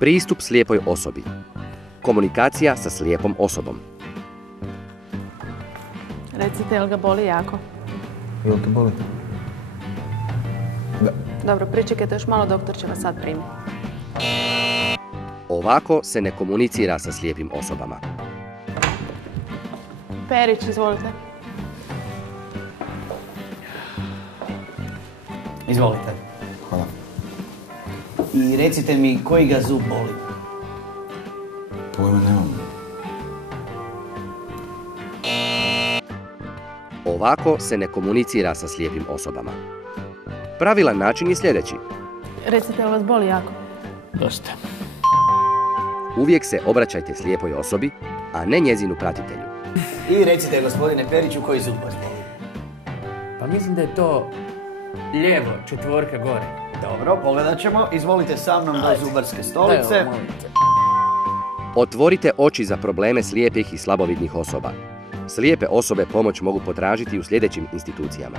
Pristup slijepoj osobi. Komunikacija sa slijepom osobom. Recite, jel ga boli jako? Jel te boli? Da. Dobro, pričekajte još malo, doktor će vas sad primiti. Ovako se ne komunicira sa slijepim osobama. Perić, izvolite. Izvolite. Hvala. I recite mi koji ga zub boli? Pojma nemam. Ovako se ne komunicira sa slijepim osobama. Pravilan način je sljedeći. Recite, jel vas boli jako? Dosta. Uvijek se obraćajte slijepoj osobi, a ne njezinu pratitelju. I recite, gospodine Periću, koji zub vas boli? Pa mislim da je to lijevo, 4 gore. Dobro, pogledat ćemo. Izvolite sa mnom do zubarske stolice. Evo, molim te. Otvorite oči za probleme slijepih i slabovidnih osoba. Slijepe osobe pomoć mogu potražiti u sljedećim institucijama.